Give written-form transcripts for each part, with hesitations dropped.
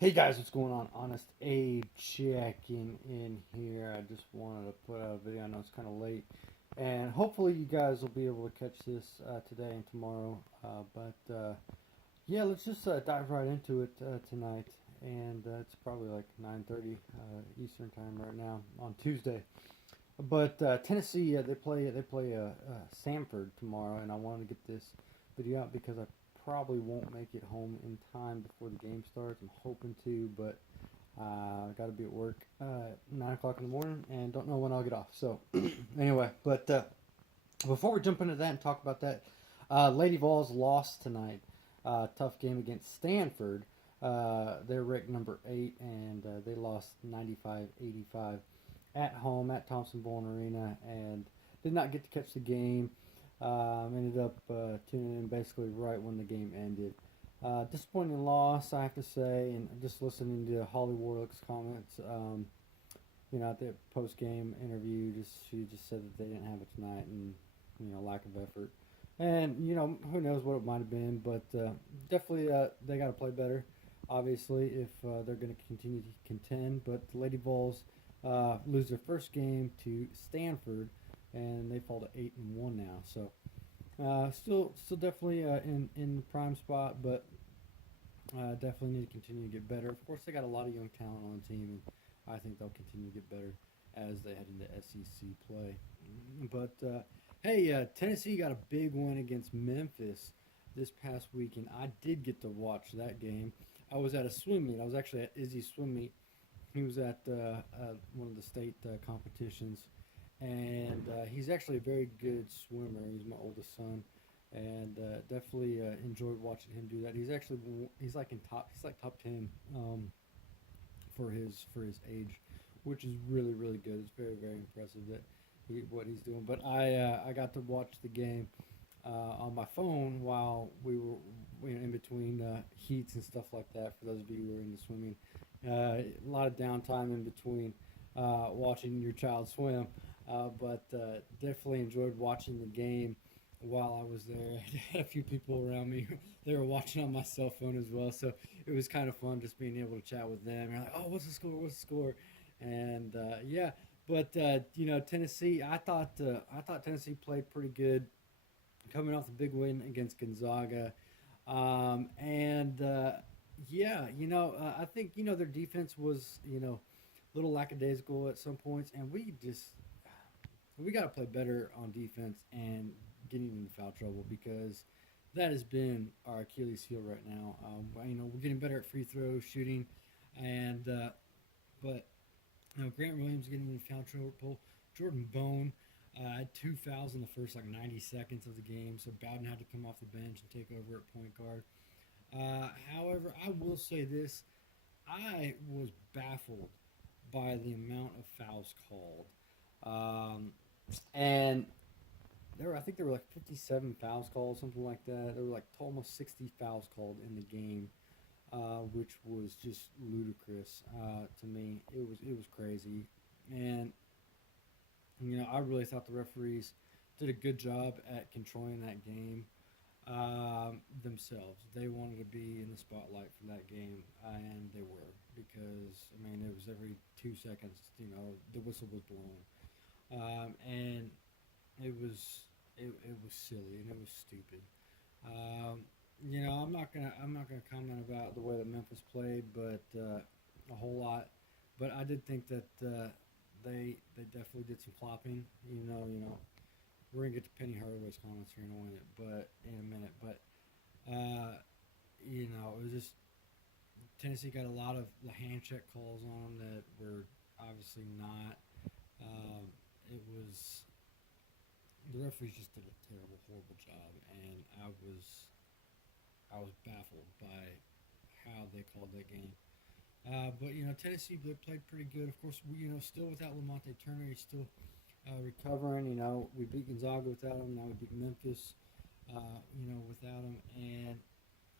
Hey guys, what's going on? Honest Abe checking in here. I just wanted to put out a video. I know it's kind of late, and hopefully you guys will be able to catch this today and tomorrow. But yeah, let's just dive right into it tonight. And it's probably like 9:30 Eastern time right now on Tuesday. But Tennessee, they play Samford tomorrow, and I wanted to get this video out because I probably won't make it home in time before the game starts. I'm hoping to, but I got to be at work 9 o'clock in the morning, and don't know when I'll get off. So anyway, but before we jump into that and talk about that, Lady Vols lost tonight. Tough game against Stanford. They're ranked number 8, and they lost 95-85 at home at Thompson Bourne Arena, and did not get to catch the game. Ended up tuning in basically right when the game ended. Disappointing loss, I have to say, and just listening to Holly Warlick's comments. At the post game interview, she just said that they didn't have it tonight, and lack of effort. And who knows what it might have been, but definitely they got to play better. Obviously, if they're going to continue to contend, but the Lady Vols lose their first game to Stanford, and they fall to 8-1 now. So still definitely in prime spot, but definitely need to continue to get better. Of course, they got a lot of young talent on the team, and I think they'll continue to get better as they head into SEC play. But hey, Tennessee got a big win against Memphis this past week, and I did get to watch that game. I was at a swim meet. I was actually at Izzy's swim meet. He was at one of the state competitions, and he's actually a very good swimmer. He's my oldest son, and definitely enjoyed watching him do that. He's like top 10 for his age, which is really good. It's very impressive that what he's doing. But I got to watch the game on my phone while we were in between heats and stuff like that. For those of you who are into swimming, a lot of downtime in between watching your child swim. But definitely enjoyed watching the game while I was there. I had a few people around me. They were watching on my cell phone as well, so it was kind of fun just being able to chat with them. You're like, "Oh, what's the score? What's the score?" And yeah, but Tennessee. I thought Tennessee played pretty good, coming off the big win against Gonzaga, and yeah, I think their defense was a little lackadaisical at some points, and we got to play better on defense and getting into foul trouble because that has been our Achilles heel right now. We're getting better at free throw shooting, and but Grant Williams getting into foul trouble. Jordan Bone had 2 fouls in the first 90 seconds of the game, so Bowden had to come off the bench and take over at point guard. However, I will say this: I was baffled by the amount of fouls called. And I think there were like 57 fouls called, something like that. There were like almost 60 fouls called in the game, which was just ludicrous to me. It was crazy, and I really thought the referees did a good job at controlling that game themselves. They wanted to be in the spotlight for that game, and they were because it was every 2 seconds. The whistle was blown, and it was silly and it was stupid. I'm not gonna comment about the way that Memphis played, but a whole lot. But I did think that they definitely did some flopping. We're gonna get to Penny Hardaway's comments here in a minute. But it was just Tennessee got a lot of the hand check calls on them that were obviously not. It was the referees just did a terrible, horrible job, and I was baffled by how they called that game. But Tennessee played pretty good. Of course, still without Lamonte Turner, he's still recovering. We beat Gonzaga without him. Now we beat Memphis. Without him, and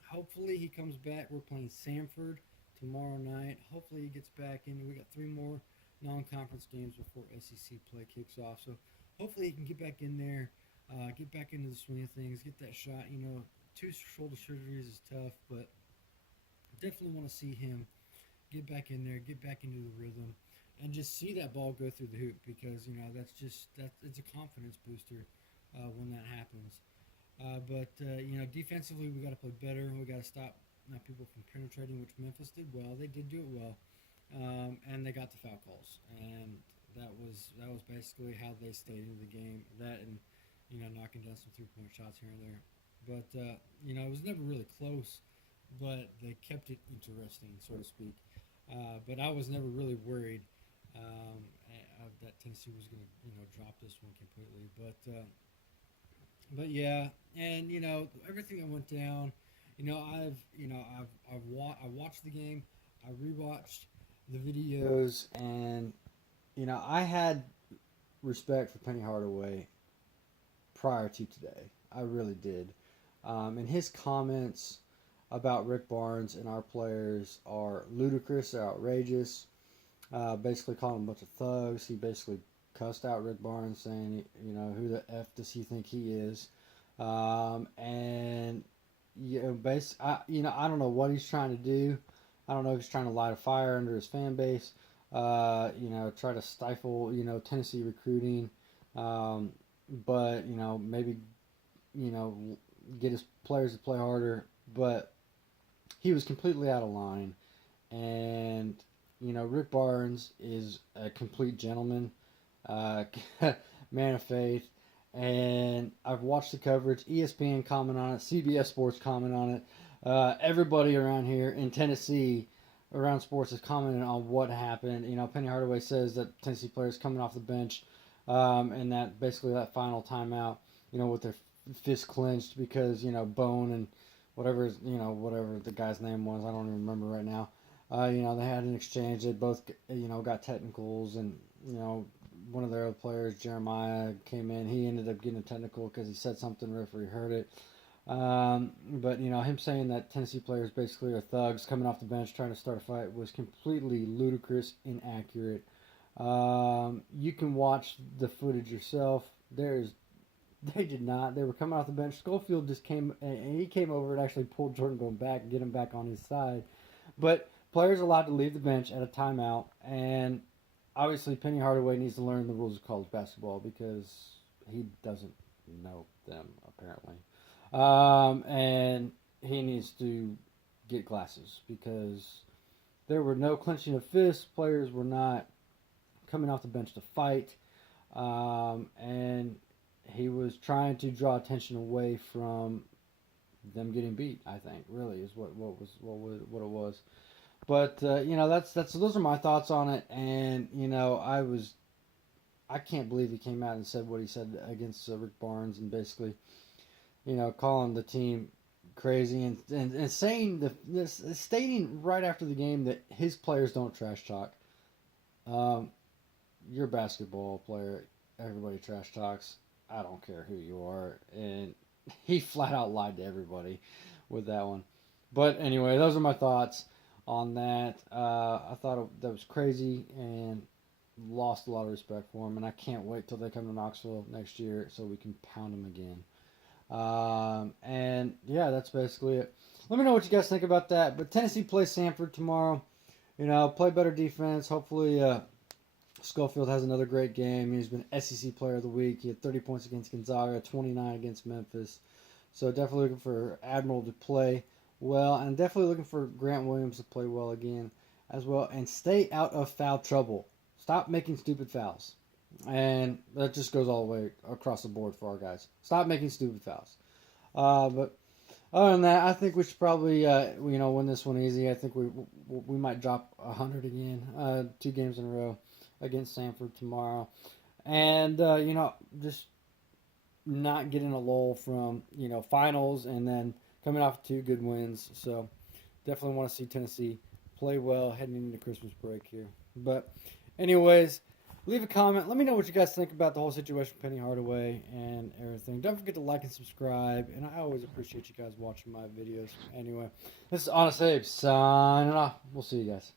hopefully he comes back. We're playing Samford tomorrow night. Hopefully he gets back in. We got 3 more non-conference games before SEC play kicks off. So hopefully he can get back in there, get back into the swing of things, get that shot. 2 shoulder surgeries is tough, but definitely want to see him get back in there, get back into the rhythm, and just see that ball go through the hoop because it's a confidence booster when that happens. But defensively we got to play better. We got to stop people from penetrating, which Memphis did well. They did do it well, and they got the foul calls, and that was basically how they stayed in the game. That and knocking down some 3-point shots here and there. But it was never really close, but they kept it interesting, so to speak. But I was never really worried that Tennessee was going to drop this one completely. But yeah, and everything that went down. I watched the game, I rewatched the videos, and I had respect for Penny Hardaway prior to today. I really did. And his comments about Rick Barnes and our players are ludicrous, they're outrageous. Basically calling them a bunch of thugs. He basically cussed out Rick Barnes, saying, who the F does he think he is? And I don't know what he's trying to do. I don't know if he's trying to light a fire under his fan base. Try to stifle, Tennessee recruiting. But maybe, get his players to play harder. But he was completely out of line. And, Rick Barnes is a complete gentleman, man of faith. And I've watched the coverage. ESPN comment on it. CBS Sports comment on it. Everybody around here in Tennessee around sports is commenting on what happened. Penny Hardaway says that Tennessee players coming off the bench and that basically that final timeout, with their fists clenched because, Bone and whatever the guy's name was, I don't even remember right now. They had an exchange. They both, got technicals, and, one of their other players, Jeremiah, came in. He ended up getting a technical because he said something, referee heard it. But him saying that Tennessee players basically are thugs coming off the bench trying to start a fight was completely ludicrous, inaccurate. You can watch the footage yourself. They did not. They were coming off the bench. Schofield just came, and he came over and actually pulled Jordan going back and get him back on his side. But players are allowed to leave the bench at a timeout, and obviously Penny Hardaway needs to learn the rules of college basketball because he doesn't know them, apparently. And he needs to get glasses because there were no clenching of fists. Players were not coming off the bench to fight. And he was trying to draw attention away from them getting beat, I think, really, is what it was. But those are my thoughts on it, and I can't believe he came out and said what he said against Rick Barnes, and basically, calling the team crazy and saying stating right after the game that his players don't trash talk. You're a basketball player. Everybody trash talks. I don't care who you are, and he flat out lied to everybody with that one. But anyway, those are my thoughts on that. I thought that was crazy and lost a lot of respect for him, and I can't wait till they come to Knoxville next year so we can pound them again. And yeah, that's basically it. Let me know what you guys think about that. But Tennessee plays Samford tomorrow. Play better defense. Hopefully, Schofield has another great game. He's been SEC Player of the Week. He had 30 points against Gonzaga, 29 against Memphis. So definitely looking for Admiral to play well, and definitely looking for Grant Williams to play well again as well, and stay out of foul trouble. Stop making stupid fouls. And that just goes all the way across the board for our guys. Stop making stupid fouls. But other than that, I think we should probably win this one easy. I think we might drop 100 again, 2 games in a row against Samford tomorrow. And just not getting a lull from finals and then coming off 2 good wins. So definitely want to see Tennessee play well heading into Christmas break here. But anyways, leave a comment. Let me know what you guys think about the whole situation with Penny Hardaway and everything. Don't forget to like and subscribe. And I always appreciate you guys watching my videos. Anyway, this is Honest Abe signing off. We'll see you guys.